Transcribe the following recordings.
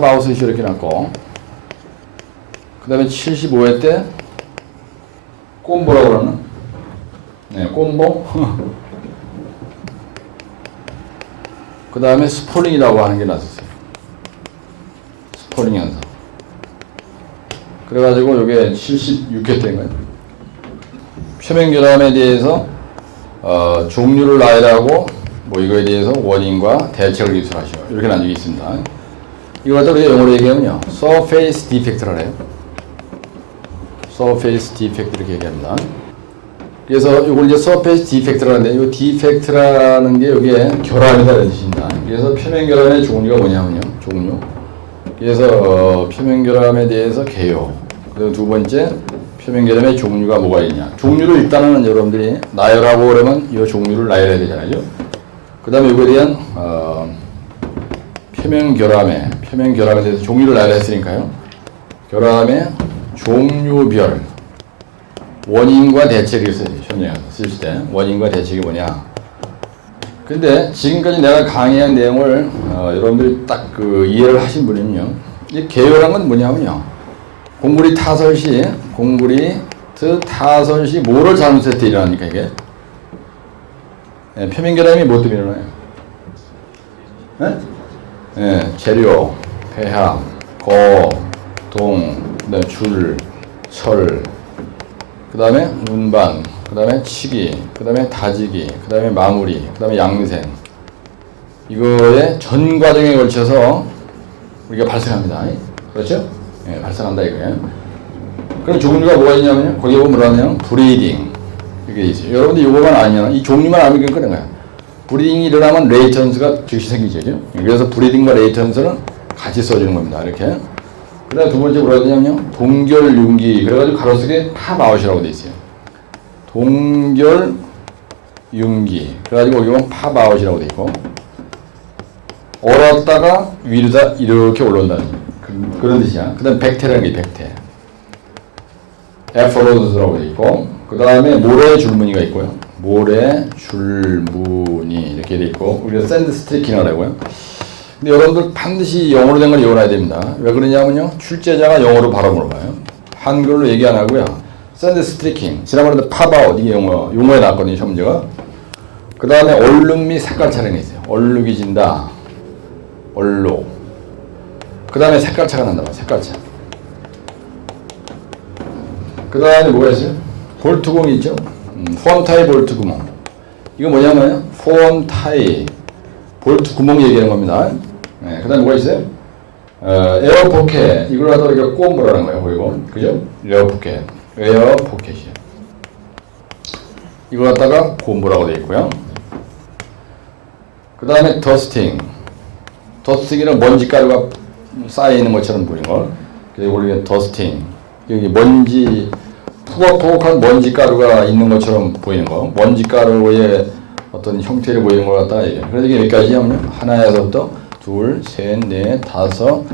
팝아웃을 이렇게 놨고, 그 다음에 75회 때 꼼보라고 그러나? 네, 꼼보. 그 다음에 스폴링이라고 하는 게 나왔었어요. 스폴링 현상. 그래가지고 요게 76회 때인가요? 표면결함에 대해서 종류를 나열하고 뭐 이거에 대해서 원인과 대책을 기술하시오. 이렇게 나뉘어 있습니다. 이거 갖다 우리가 영어로 얘기하면요, surface defect라고 해요. surface defect 이렇게 얘기합니다. 그래서 이걸 이제 surface defect라고 하는데, 이 defect라는 게 여기에 결함이라는 뜻입니다. 그래서 표면결함의 종류가 뭐냐면요, 종류. 그래서 표면결함에 대해서 개요. 그리고 두 번째, 표면결함의 종류가 뭐가 있냐. 종류를 일단은 여러분들이 나열하고 그러면 이 종류를 나열해야 되잖아요. 그 다음에 이거에 대한 표면결함에 대해서 종류를 나열했으니까요. 결함의 종류별 원인과 대책이 있어요. 시험장에서 쓰실 때 원인과 대책이 뭐냐. 근데 지금까지 내가 강의한 내용을 여러분들이 딱 그 이해를 하신 분이면요, 이 개요란 건 뭐냐면요, 공구리 타설 시 뭐를 잘못했을 때 일어납니까 이게? 네, 표면결함이 뭐 때문에 일어나요? 네? 네, 재료, 배합, 거, 동, 그다음에 줄, 철, 그 다음에 운반, 그 다음에 치기, 그 다음에 다지기, 그 다음에 마무리, 그 다음에 양생. 이거의 전 과정에 걸쳐서 우리가 발생합니다. 그렇죠? 예, 발생한다 이거예요. 그럼 종류가 뭐가 있냐면요, 거기에 보면 뭐라냐면 브리딩 이게 있어요. 여러분들 이거만 아니면, 이 종류만 알면 끝난 거야. 브리딩이 일어나면 레이턴스가 즉시 생기죠. 그래서 브리딩과 레이턴스는 같이 써주는 겁니다. 이렇게. 그 다음 두 번째 뭐라고 하냐면요, 동결융기. 그래가지고 가로수에 팝아웃이라고 돼 있어요. 동결융기. 그래가지고 여기 보면 팝아웃이라고 돼 있고, 얼었다가 위로다 이렇게 올라온다는 그런 뜻이야. 그 다음 백태라는 게 백태. 에퍼로드라고 돼 있고, 그 다음에 모래 줄무늬가 있고요. 모래 줄무늬 이렇게 돼 있고, 우리가 샌드 스트리킹이라고 하고요. 근데 여러분들 반드시 영어로 된 걸 외워놔야 됩니다. 왜 그러냐면요, 출제자가 영어로 바로 물어봐요. 한글로 얘기 안 하고요. 샌드 스트리킹, 지난번에도 팝아웃, 이게 용어에 나왔거든요, 시험 문제가. 그 다음에 얼룩 및 색깔 차량이 있어요. 얼룩이 진다, 얼룩. 그 다음에 색깔차가 난다, 색깔차. 그 다음에 뭐가 있어요? 볼트구멍이 있죠? 폼 타입 볼트 구멍. 이거 뭐냐면 폼 타입 볼트 구멍 얘기하는 겁니다. 네, 그 다음에 뭐가 있어요? 에어 포켓. 이걸 갖다가 우리가 꼼보라는 거예요, 보이고. 그죠? 에어 포켓. 에어 포켓이요. 이걸 갖다가 꼼보라고 되어 있고요. 그 다음에 더스팅. 더스팅이는 먼지 가루가 쌓여있는 것처럼 보이는 걸. 그리고 우리가 더스팅. 여기 먼지, 푸석푸석한 먼지 가루가 있는 것처럼 보이는 거. 먼지 가루의 어떤 형태를 보이는 걸 갖다가 얘기해요. 그래서 이게 여기까지 하면요, 하나에서부터 둘, 셋, 넷, 다섯,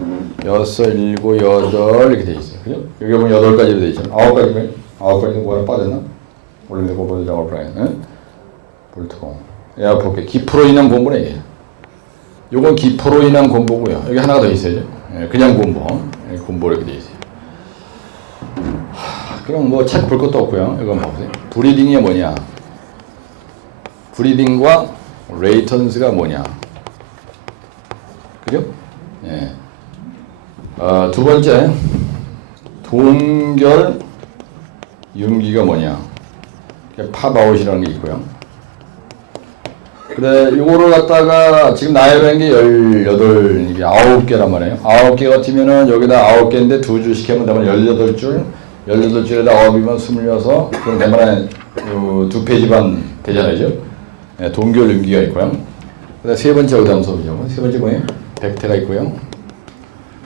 여섯, 일곱, 여덟 이렇게 돼 있어요. 그죠? 여기 보면 여덟 가지로 돼 있죠. 아홉 가지인가요? 아홉 가지는 뭐 하나 빠졌나? 원래 내가 보여주자고 그래. 볼트공. 에어포켓. 기포로 인한 곰보네, 이게. 요건 기포로 인한 곰보고요. 여기 하나가 더 있어요. 그냥 곰보. 곰보 이렇게 돼 있어요. 그럼 뭐 책 볼 것도 없고요. 이건 봐보세요. 브리딩이 뭐냐? 브리딩과 레이턴스가 뭐냐? 그죠? 예. 두 번째, 동결 융기가 뭐냐? 팝아웃이라는 게 있고요. 그래, 요거를 갖다가 지금 나열한 게 18, 이게 9개란 말이에요. 9개 같으면은 여기다 9개인데 두 줄씩 하면 되면 18줄, 18줄에다 9이면 26, 그럼 대만에 두 페이지 반 되잖아요. 네, 동결 융기가 있고요. 그 다음 세 번째 어디 한번 써보죠. 세 번째 뭐예요? 백태가 있고요.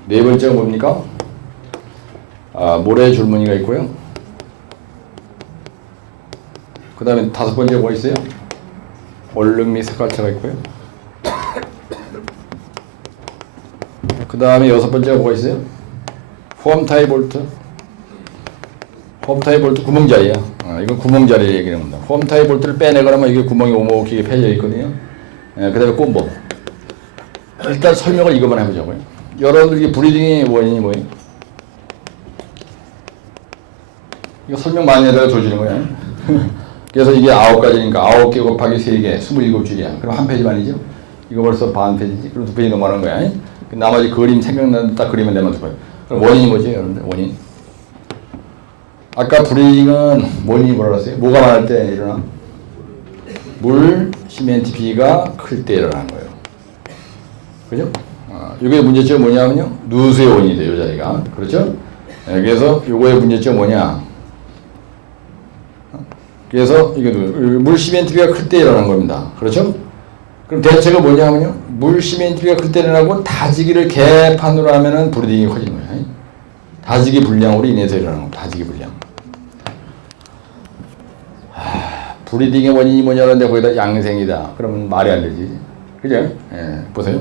네 번째가 뭡니까? 모래 줄무늬가 있고요. 그 다음에 다섯 번째 뭐 있어요? 얼룩 및 색깔차가 있고요. 그 다음에 여섯 번째가 뭐가 있어요? 폼 타입 볼트. 폼 타입 볼트 구멍자리야. 이건 구멍자리 얘기하는 겁니다. 폼 타입 볼트를 빼내거나 이게 구멍이 오목하게 패져 있거든요. 그 다음에 꼼보. 일단 설명을 이것만 해보자고요. 여러분들 이게 브리딩의 원인이 뭐예요? 이거 설명 많이 하다가 조지는 거야. 그래서 이게 9가지니까 9개 곱하기 3개, 27줄이야. 그럼 한 페이지만이죠? 이거 벌써 반 페이지지? 그럼 2페이지 넘어가는 거야. 나머지 그림 생각나는 딱 그리면 되면 좋아요. 그럼 원인이 뭐지, 여러분들? 원인. 아까 브리딩은 원인이 뭐라 그랬어요? 뭐가 많을 때 일어나? 물, 시멘트, 비가 클 때 일어나는 거예요. 그죠? 이게 문제점이 뭐냐면요. 누수의 원인이 돼요, 이 자리가. 그렇죠? 그래서 요거의 문제점이 뭐냐? 그래서 이게 물, 시멘트, 비가 클 때 일어나는 겁니다. 그렇죠? 그럼 대체가 뭐냐면요. 물, 시멘트, 비가 클 때 일어나고 다지기를 개판으로 하면은 브리딩이 커지는 거예요. 다지기 불량으로 인해서 일어나는 겁니다. 다지기 불량. 브리딩의 원인이 뭐냐는데 거기다 양생이다. 그러면 말이 안 되지. 그죠? 예, 보세요.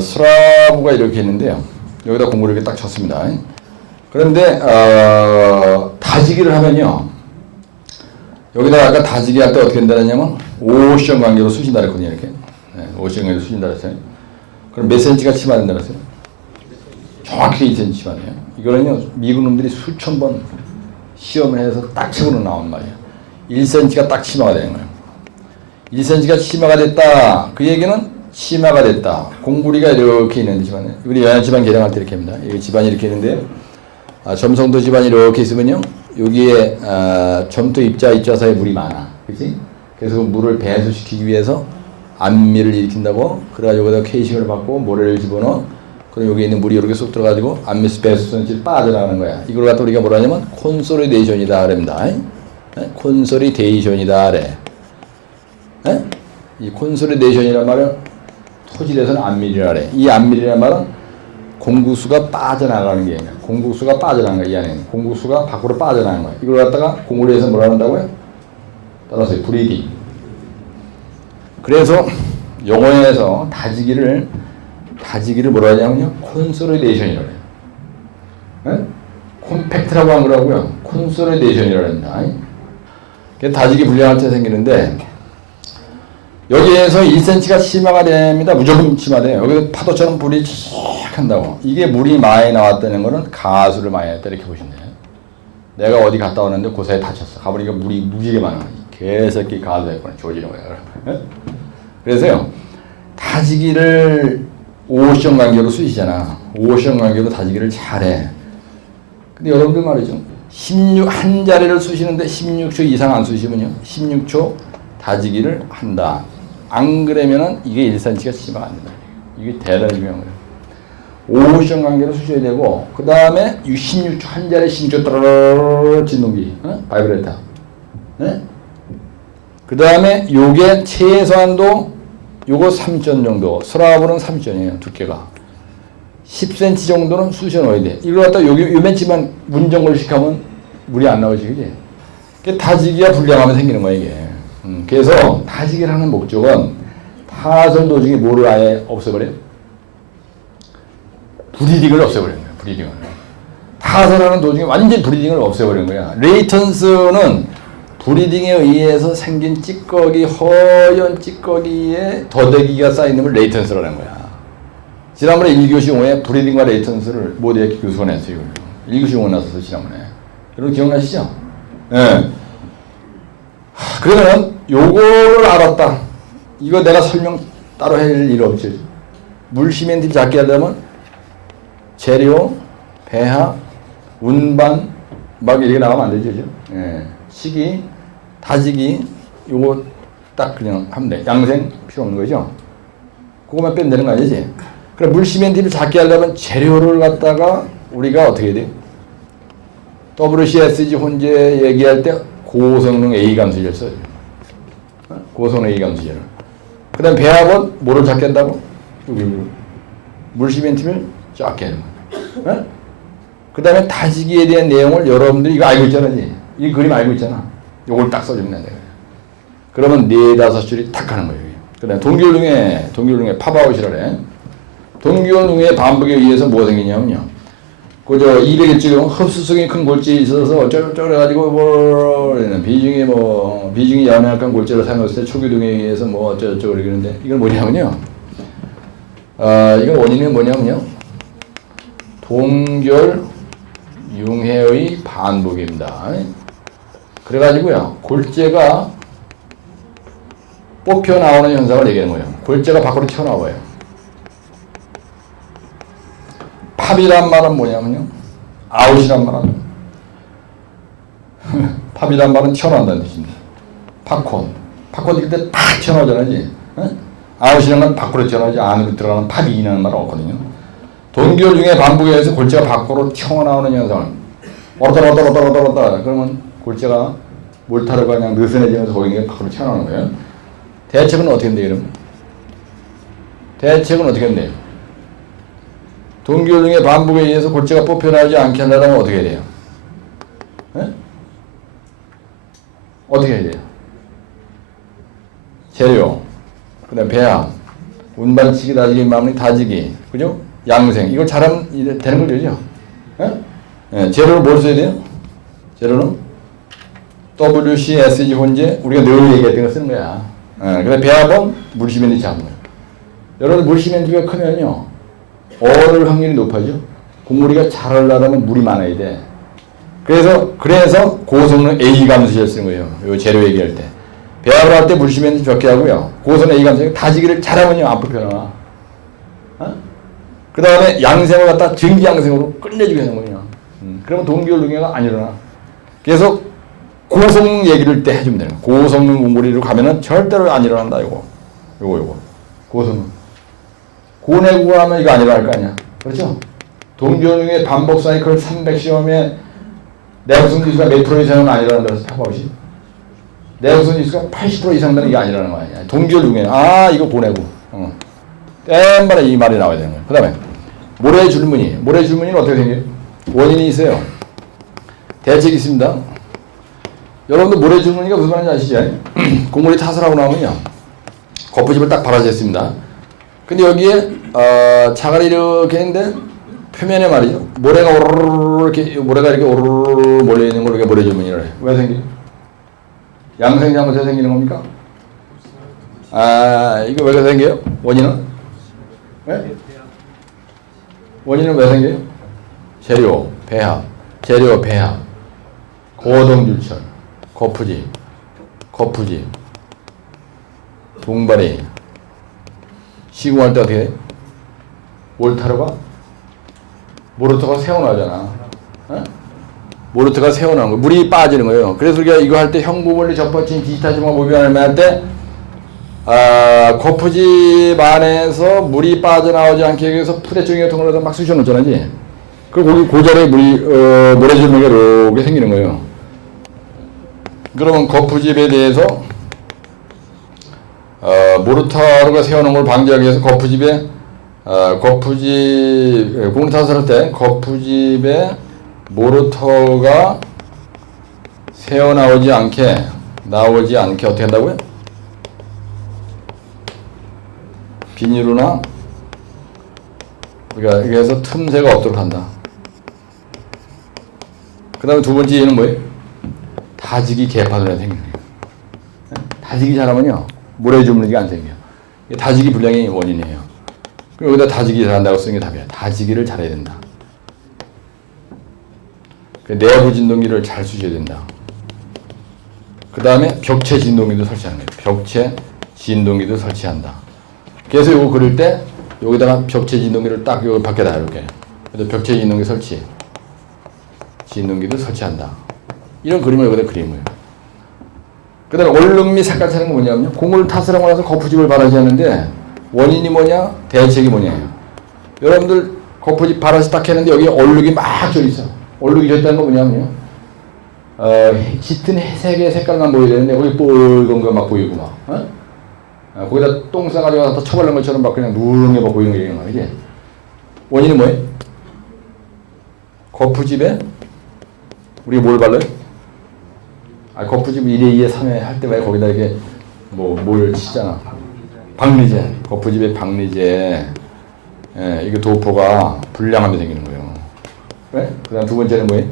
스라브가 이렇게 있는데요. 여기다 공구를 이렇게 딱 쳤습니다. 그런데 다지기를 하면요. 여기다 아까 다지기 할 때 어떻게 된다냐면 오션 관계로 쑤신다 그랬거든요. 이렇게. 네, 오션 관계로 쑤신다 그랬어요. 그럼 몇 센치가 침하된다 그랬어요? 정확히 2cm 침하네요. 이거는요. 미국 놈들이 수천 번 시험을 해서 딱 책으로 나온 말이에요. 1cm가 딱 치마가 되는 거예요. 1cm가 치마가 됐다. 그 얘기는 치마가 됐다. 공구리가 이렇게 있는데 집안에. 우리 연안 집안 계량할 때 이렇게 합니다. 여기 집안이 이렇게 있는데요. 점성도 집안이 이렇게 있으면요. 여기에 점토 입자 사이에 물이 많아. 그치? 그래서 그 물을 배수시키기 위해서 안미를 일으킨다고. 그래가지고 여기다 케이싱을 받고 모래를 집어넣어. 그럼 여기 있는 물이 이렇게 쏙 들어가지고 안미스 배수선이 빠져나가는 거야. 이걸 갖다 우리가 뭐라 하냐면 콘솔리데이션이다 그럽니다. 콘솔리데이션이다 그래. 이 콘솔리데이션이란 말은 토질에서는 안밀이라 그래. 이 안밀이란 말은 공구수가 빠져나가는 게 아니야. 공구수가 빠져나가는 거야. 이 안에 공구수가 밖으로 빠져나가는 거야. 이걸 갖다가 공구를 해서 뭐라 한다고요? 따라서 브리딩. 그래서 영어에서 다지기를 뭐라 하냐면요. 콘솔리데이션이라고 해요. 콤팩트라고 한 거라고요. 콘솔리데이션이라고 합니다. 다지기 불량할 때 생기는데 여기에서 1cm가 심화가 됩니다. 무조건 심화돼요. 여기서 파도처럼 물이 쫙 한다고. 이게 물이 많이 나왔다는 거는 가수를 많이 했다 이렇게 보시면 돼요. 내가 어디 갔다 왔는데 그 사이에 다쳤어. 가보니까 물이 무지개 많아. 개새끼 가수 했구나. 조지는 거야. 그래서요. 다지기를 오션 관계로 쓰시잖아. 오션 관계로 다지기를 잘해. 근데 여러분들 말이죠. 한 자리를 쑤시는데 16초 이상 안 쑤시면요. 16초 다지기를 한다. 안 그러면은 이게 1cm가 치마가 안 된다. 이게 대단히 중요한 거예요. 오션 관계로 쑤셔야 되고, 그 다음에 16초 한 자리 16초 따라라라 진동기, 바이브레터. 그 다음에 요게 최소한도 요거 3전 정도. 스라브는 3전이에요. 두께가. 10cm 정도는 쑤셔 넣어야 돼. 이걸 갖다 요맨치만 문정을 시키면 물이 안 나오지, 그지? 다지기가 불량하면 생기는 거야, 이게. 그래서 다지기를 하는 목적은 타설 도중에 뭐를 아예 없애버려? 브리딩을 없애버리는 거야, 브리딩을. 타설하는 도중에 완전히 브리딩을 없애버리는 거야. 레이턴스는 브리딩에 의해서 생긴 찌꺼기, 허연 찌꺼기에 더대기가 쌓이는 걸 레이턴스라는 거야. 지난번에 1교시 용어에 브리딩과 레이턴스를 모두에게 교수가 냈어요. 1교시 용어 나서서 지난번에. 여러분 기억나시죠? 예. 그러면 요거를 알았다. 이거 내가 설명 따로 할 일 없지. 물 시멘트 작게 하려면 재료, 배합, 운반 막 이렇게 나가면 안 되죠. 예. 시기, 다지기 요거 딱 그냥 하면 돼. 양생 필요 없는 거죠. 그거만 빼면 되는 거 아니지? 그럼 물 시멘트를 작게 하려면 재료를 갖다가 우리가 어떻게 해야 돼? WCSG 혼재 얘기할 때 고성능 A 감수제를 써요. 고성능 A 감수제를. 그 다음 배합은 뭐를 작게 한다고? 물 시멘트를 작게 하는 거야. 그 다음에 다지기에 대한 내용을 여러분들이 이거 알고 있잖아. 이 그림 알고 있잖아. 요걸 딱 써주면 된다. 그러면 4-5줄이 탁 하는 거예요. 그 다음에 동기울중에 팝아웃이라 그래. 동기울중의 반복에 의해서 뭐가 생기냐면요. 그저 200일쯤 흡수성이 큰 골질이 있어서 어쩌고저쩌고 해가지고 비중이 약한 골질을 사용했을 때 초기동에 의해서 어쩌고저쩌고 그러는데 이건 뭐냐면요. 이건 원인은 뭐냐면요. 동결 융해의 반복입니다. 그래가지고요, 골재가 뽑혀 나오는 현상을 얘기하는 거예요. 골재가 밖으로 튀어나와요. 팝이란 말은 뭐냐면요, 아웃이란 말은 팝이란 말은 튀어나온다는 뜻입니다. 팝콘 이럴 때 팍 튀어나오잖아요. 아웃이라는 건 밖으로 튀어나오지, 안으로 들어가는 팝이라는 말은 없거든요. 동결 융해 반복에 의해서 골재가 밖으로 튀어나오는 현상을 오르다 그러면 골재가 몰타르가 그냥 느슨해지면서 거기 밖으로 튀어나오는 거예요. 대책은 어떻게 된대요, 여러분? 대책은 어떻게 된대요? 동결 융해 반복에 의해서 골재가 뽑혀나오지 않게 하려면 어떻게 해야 돼요? 어떻게 해야 돼요? 재료, 그 다음에 배합, 운반치기, 다지기, 마무리, 다지기, 그죠? 양생, 이걸 잘하면 되는 거죠? 재료를 뭘 써야 돼요? 재료는 WCSG 혼재, 우리가 늘 얘기했던 거 쓰는 거야. 그다음에 배합은 물시멘트 잡은 거예요. 여러분, 물시멘트가 크면요, 얼을 확률이 높아져. 곡물이가 잘 얼려면 물이 많아야 돼. 그래서 고성능 A 감수제를 쓰는 거예요. 요 재료 얘기할 때. 배합을 할 때 물시멘트 적게 하고요. 고성능 A 감수제, 다지기를 잘하면요, 안 뽑혀나와. 그 다음에 양생을 갖다 증기양생으로 끝내주게 하는 거예요. 그러면 동결 융해가 안 일어나. 그래서 고성능 얘기를 때 해주면 되는 거예요. 고성능 곡물이로 가면은 절대로 안 일어난다, 요거. 고성능. 고내고 하면 이거 안 일어날 거 아니야. 그렇죠? 동결 융해 반복 사이클 300시험에 내구성 지수가 몇 프로 이상은 안 일어난다 그래서 해봐보시. 내구성 지수가 80% 이상 되는 게 안 일어나는 거 아니야. 동결 융해. 이거 고내고. 땜반에 이 말이 나와야 되는 거예요. 그 다음에 모래 줄무늬. 모래 줄무늬는 어떻게 생겨요? 원인이 있어요. 대책이 있습니다. 여러분들 모래 줄무늬가 무슨 말인지 아시죠? 곡물이 타설하고 나오면요, 거푸집을 딱 발라졌습니다. 근데 여기에 차가리 이렇게 있는데 표면에 말이죠, 모래가 이렇게 오르르 몰려 있는 걸 우리가 모래 줄무늬를 해요. 왜 생겨요? 양생 잘못해서 생기는 겁니까? 이거 왜 생겨요? 원인은? 왜? 원인은 왜 생겨요? 재료, 배합, 고동줄철, 거푸집, 동발이, 시공할 때 어떻게 해? 모르터가 새어나오잖아. 모르터가 새어나오는 거예요. 물이 빠지는 거예요. 그래서 우리가 이거 할 때 형부물리 접합진 디지타지마 모비안을 할 때 거푸집 안에서 물이 빠져나오지 않게 위해서 푸대종이 같은 걸로 막 쑤셔 놓잖아요. 그리고 그 자리에 모래줄무늬가 이렇게 생기는 거예요. 그러면 거푸집에 대해서 모르타르가 세워놓은 걸 방지하기 위해서 거푸집 곡물 타설할 때 거푸집에 모르터가 새어나오지 않게 어떻게 한다고요? 비닐로나 우리가 여기서 틈새가 없도록 한다. 그 다음에 두 번째 얘는 뭐예요? 다지기 개파선이 생기는 거예요. 다지기 잘하면요, 모래 줄무늬가 안 생겨요. 다지기 불량의 원인이에요. 그리고 여기다 다지기 잘한다고 쓰는 게 답이야. 다지기를 잘해야 된다. 내부 진동기를 잘 쑤셔야 된다. 그 다음에 벽체 진동기도 설치하는 거예요. 벽체 진동기도 설치한다. 그래서 이거 그릴 때 여기다가 벽체 진동기를 딱 여기 밖에다 이렇게. 그래서 벽체 진동기 설치. 진동기도 설치한다. 이런 그림을 여기다 그리는 거예요. 그 다음에 얼룩 및 색깔 차는 건 뭐냐면요, 곡물 타설하고 나서 거푸집을 바라지 하는데 원인이 뭐냐, 대책이 뭐냐예요. 여러분들 거푸집 바라지 딱 했는데 여기 얼룩이 막 져 있어. 얼룩이 졌다는 건 뭐냐면요, 짙은 회색의 색깔만 보여야 되는데 거기 뻘건 거 막 보이고 막, 거기다 똥 싸가지고 갖다 처벌한 것처럼 막 그냥 누런 게 막 보이는 게 있는 거야, 그지? 원인은 뭐예요? 거푸집에 우리 뭘 발라요? 거푸집 1회, 2회, 3회 할 때 왜 거기다 이렇게 뭘 치잖아. 박리제. 거푸집에 박리제. 이게 도포가 불량하면 생기는 거예요. 왜? 그 다음 두 번째는 뭐예요?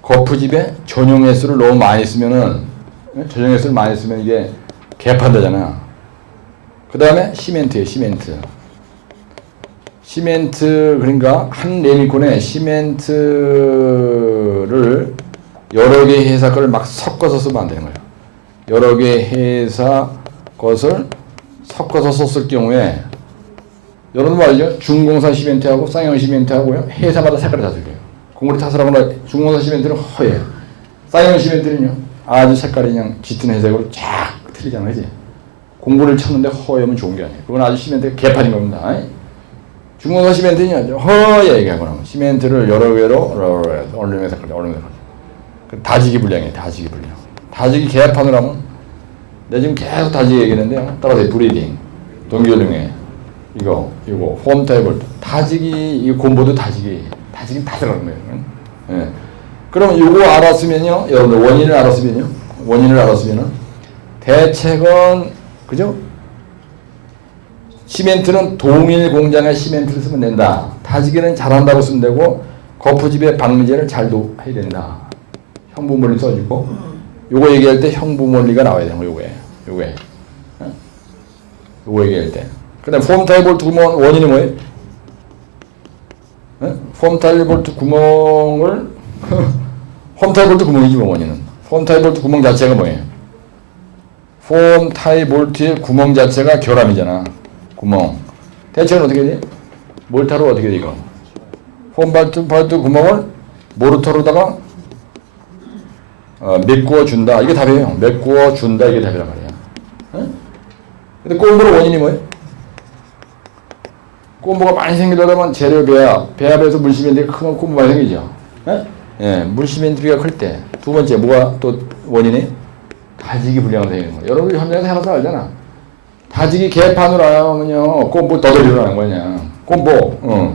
거푸집에 전용해수를 너무 많이 쓰면은, 전용해수를 많이 쓰면 이게 개판되잖아. 그 다음에 시멘트예요, 시멘트. 시멘트 그러니까 한 레미콘에 시멘트를 여러 개의 회사 거를 막 섞어서 쓰면 안 되는 거예요. 여러 개의 회사 것을 섞어서 썼을 경우에 여러분 알죠? 중공사 시멘트하고 쌍용 시멘트하고요. 회사마다 색깔이 다 틀려요. 공구리 타설하거나 중공사 시멘트는 허예요. 쌍용 시멘트는요. 아주 색깔이 그냥 짙은 회색으로 쫙 틀리잖아요. 그지? 공구를 쳤는데 허여면 좋은 게 아니에요. 그건 아주 시멘트 개판인 겁니다. 중공사 시멘트는요. 허예 얘기하거나 시멘트를 여러 개로 얼룩의 색깔, 얼룩의 색깔. 다지기 분량이에요. 다지기 분량. 다지기 계약판을 하면 내가 지금 계속 다지기 얘기했는데요. 따라서 브리딩, 동기올림에 이거 폼 타입을 다지기 이 곰보도 다지기 다 들어가는 거예요. 예. 그럼 이거 알았으면요, 여러분들 원인을 알았으면은 대책은 그죠? 시멘트는 동일 공장의 시멘트를 쓰면 된다. 다지기는 잘한다고 쓰면 되고 거푸집의 방문제를 잘도 해야 된다. 형부물리 써주고 요거 얘기할 때 형부물리가 나와야 되는 거 요게 요거 얘기할 때. 그다음 폼타일 볼트 구멍 원인이 뭐예요? 폼타일 볼트 구멍을 폼타일 볼트 구멍이지 뭐 원인은. 폼타일 볼트 구멍 자체가 뭐예요? 폼타일 볼트의 구멍 자체가 결함이잖아. 구멍. 대체는 어떻게 돼? 몰타로 어떻게 돼 이거? 폼타일 볼트 구멍을 모르터로다가 메꾸어 준다. 이게 답이에요. 메꾸어 준다. 이게 답이란 말이야. 근데 꼼보의 원인이 뭐예요? 꼼보가 많이 생기려면 재료 배합에서 물시멘트가 크면 꼼보 많이 생기죠. 예, 물시멘트가 클 때. 두 번째, 뭐가 또 원인이? 다지기 불량으로 생기는 거예요. 여러분 현장에서 해봐서 알잖아. 다지기 개판으로 하면요, 꼼보 더 돌리라는 거냐. 꼼보,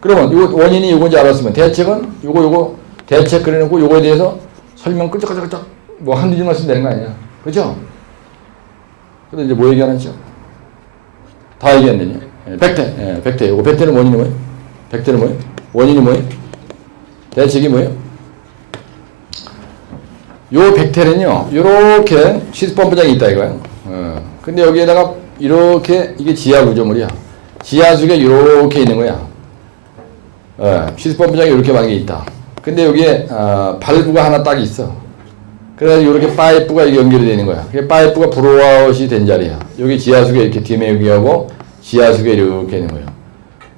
그러면 요 원인이 요건지 알았으면 대책은 요거 대책 그려놓고 요거에 대해서 설명 끌적끌적 뭐 한두 줄만 쓰면 되는 거 아니야. 그렇죠? 근데 이제 뭐 얘기하는지요? 다 얘기했느냐? 백태. 요거 백태는 원인이 뭐예요? 백태는 뭐예요? 원인이 뭐예요? 대책이 뭐예요? 요 백태는요, 요렇게 시스펌프장이 있다 이거예요. 근데 여기에다가 이렇게 이게 지하 구조물이야. 지하수에 이렇게 있는 거야. 시스펌프장이 이렇게 많이 있다. 근데 여기에 발부가 하나 딱 있어. 그래서 이렇게 파이프가 연결이 되는 거야. 그게 파이프가 브로아웃이 된 자리야. 여기 지하수가 이렇게 뒤에 여기하고 지하수가 이렇게 있는 거예요.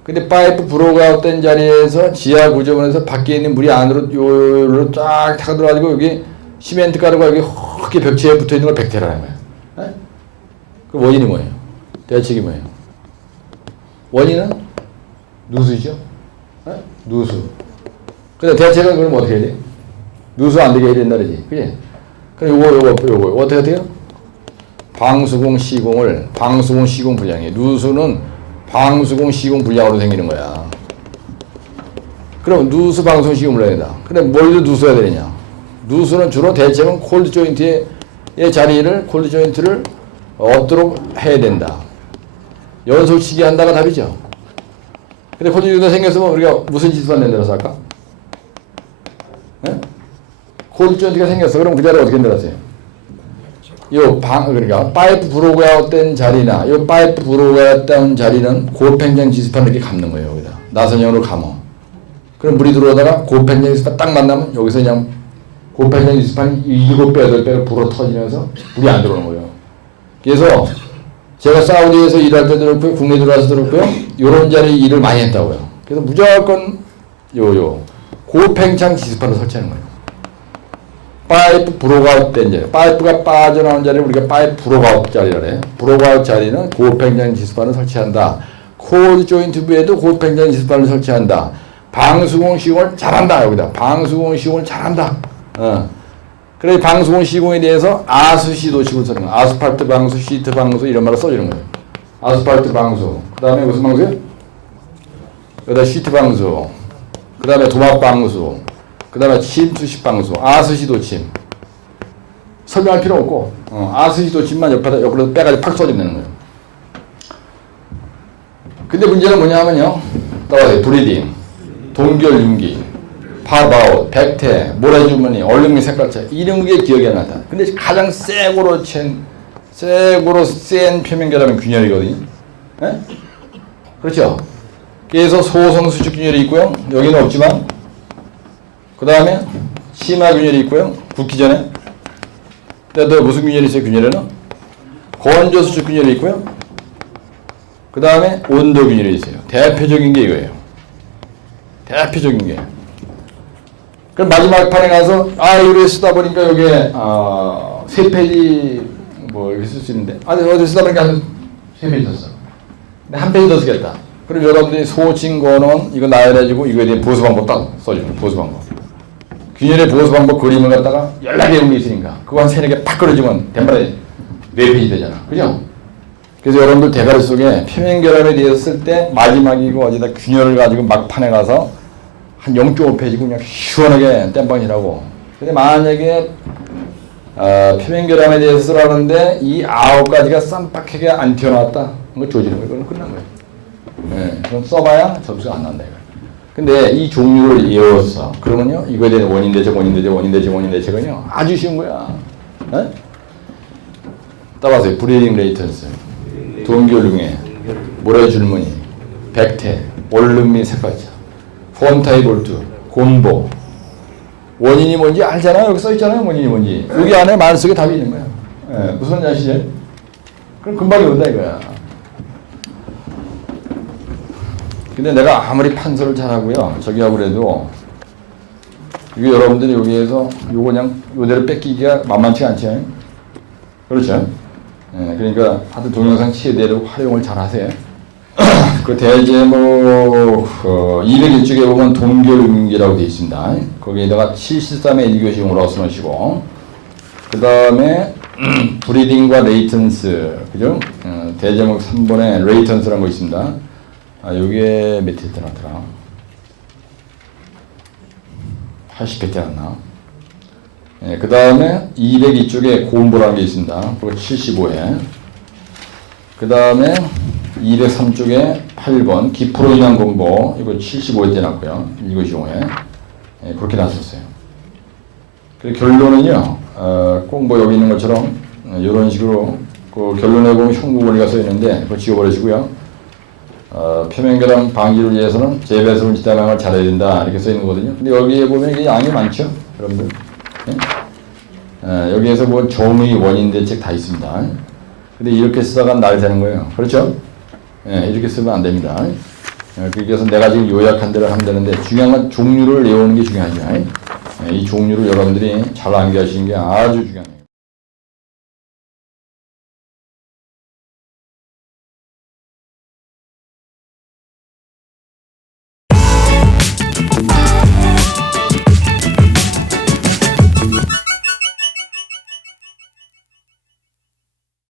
근데 파이프 브로아웃 된 자리에서 지하 구조물에서 밖에 있는 물이 안으로 요로 쫙 타고 들어가지고 여기 시멘트 가루가 여기 헛게 벽체에 붙어 있는 걸 백태라는 거야. 그 원인이 뭐예요? 대책이 뭐예요? 원인은 누수죠. 누수. 근데 대책은 그럼 어떻게 해야 돼? 누수 안 되게 해야 된다 그러지. 그지? 그럼 요거 어떻게 해요? 방수공 시공을 방수공 시공 불량이에요. 누수는 방수공 시공 불량으로 생기는 거야. 그럼 누수 방수공 시공 불량이다. 근데 뭘로 누수해야 되느냐? 누수는 주로 대책은 콜드 조인트의 자리를 콜드 조인트를 얻도록 해야 된다. 연속치기 한다가 답이죠. 근데 콜드 조인트가 생겼으면 우리가 무슨 짓을 만들어서 할까? 콜드 조인트가 생겼어. 그럼 그 자리를 어떻게 만들었어요? 그러니까 파이프 브로그아웃 된 자리나 요 파이프 브로그아웃 된 자리는 고팽장 지스판 이렇게 감는 거예요. 여기다 나선형으로 감어. 그럼 물이 들어오다가 고팽장 지스판 딱 만나면 여기서 그냥 고팽장 지스판이 7배, 8배로 불어 터지면서 물이 안 들어오는 거예요. 그래서 제가 사우디에서 일할 때도 그렇고요, 국내에 들어와서도 그렇고요, 요런 자리 일을 많이 했다고요. 그래서 무조건 고팽창 지스판을 설치하는 거예요. 파이프 브로그아웃 된 자리, 파이프가 빠져나온 자리를 우리가 파이프 브로그아웃 자리라 그래요. 브로그아웃 자리는 고팽창 지스판을 설치한다. 콜드 조인트 부에도 고팽창 지스판을 설치한다. 방수공 시공을 잘한다. 여기다 방수공 시공을 잘한다. 그래서 방수공 시공에 대해서 아수시 도식을 쓰는 거예요. 아스팔트 방수, 시트 방수 이런 말을 써주는 거예요. 아스팔트 방수, 그 다음에 무슨 방수요? 여기다 시트 방수, 그 다음에 도막 방수, 그 다음에 침투식 방수, 아수시 도침. 설명할 필요 없고, 아수시 도침만 옆으로 빼가지고 팍 써주면 되는 거예요. 근데 문제는 뭐냐 하면요. 따라서 브리딩, 동결 윤기, 팝아웃, 백태, 모래주머니, 얼룩미 색깔차 이런 게 기억이 안 나다. 근데 가장 세고로 센 표면 결합은 균열이거든요. 그렇죠? 그래서 소성수축균열이 있고요. 여기는 없지만 그 다음에 심화균열이 있고요. 붓기 전에. 근데 또 무슨 균열이 있어요? 균열에는 건조수축균열이 있고요. 그 다음에 온도균열이 있어요. 대표적인 게 이거예요. 대표적인 게. 그럼 마지막 판에 가서 이거 쓰다 보니까 여기에 3페이지 뭐 이렇게 쓸 수 있는데 어디 쓰다 보니까 한 3페이지 썼어. 근데 한 페이지 더 쓰겠다. 그럼 여러분들이 소진거는 이거 나열해주고 이거에 대한 보수 방법 딱 써주는 보수 방법. 균열의 보수 방법 그림을 갖다가 연락 외운 게 있으니까 그거 한 3-4개 팍 그려주면 된말에 4페이지 되잖아. 그죠? 그래서 여러분들 대가리 속에 표면결합에 대해서 쓸 때 마지막이고 어디다 균열을 가지고 막판에 가서 한 0.5페이지 그냥 시원하게 땜빵이라고. 근데 만약에 표면결합에 대해서 쓰라는데 이 9가지가 쌈박하게 안 튀어나왔다. 그거 조지는 거예요. 그건 끝난 거예요. 네, 그건 써봐야 점수가 안 난다 이거. 근데 이 종류를 외웠어. 그러면요 이거에 대한 원인 대책, 원인 대책, 원인 대책, 원인 대책은요 아주 쉬운 거야. 네? 따라하세요. 브리딩 레이턴스, 동결융해, 모래줄무늬, 백태, 원룸 및 색깔차, 폰타이 볼트, 곰보. 원인이 뭔지 알잖아요. 여기 써있잖아요. 원인이 뭔지. 여기 안에 말 속에 답이 있는 거야. 네, 무슨 소리인지 아시죠? 그럼 금방 외운다 이거야. 근데 내가 아무리 판서를 잘하고요. 저기 하고 그래도 이게 여러분들이 여기에서 요거 그냥 요대로 뺏기기가 만만치 않죠. 그렇죠? 네, 그러니까 하여튼 동영상 최대로 활용을 잘 하세요. 그 대제목 201쪽에 보면 동결융기라고 되어 있습니다. 거기에다가 73의 1교시용으로 써놓으시고 그 다음에 브리딩과 레이턴스 그죠? 대제목 3번에 레이턴스라는 거 있습니다. 요게 몇 회 때 나더라? 80회 때 났나? 예, 그 다음에 202쪽에 곰보라는 게 있습니다. 그리고 75회. 그 다음에 203쪽에 8번 기프로 인한 곰보 이거 75회 때 났고요. 이것이 용해. 예, 그렇게 났었어요. 그리고 결론은요. 꼭 뭐 여기 있는 것처럼 이런 식으로 그 결론에 보면 흉부 원리가 써 있는데 그거 지워버리시고요. 표면결합 방지를 위해서는 재배수분 지단항을 잘해야 된다 이렇게 써 있는 거거든요. 근데 여기에 보면 이게 양이 많죠, 여러분들. 예? 여기에서 뭐 정의 원인 대책 다 있습니다. 근데 이렇게 쓰다가 날 되는 거예요. 그렇죠? 예, 이렇게 쓰면 안 됩니다. 그래서 내가 지금 요약한 대로 하면 되는데 중요한 건 종류를 외우는 게 중요하죠. 이 종류를 여러분들이 잘 암기하시는 게 아주 중요해요.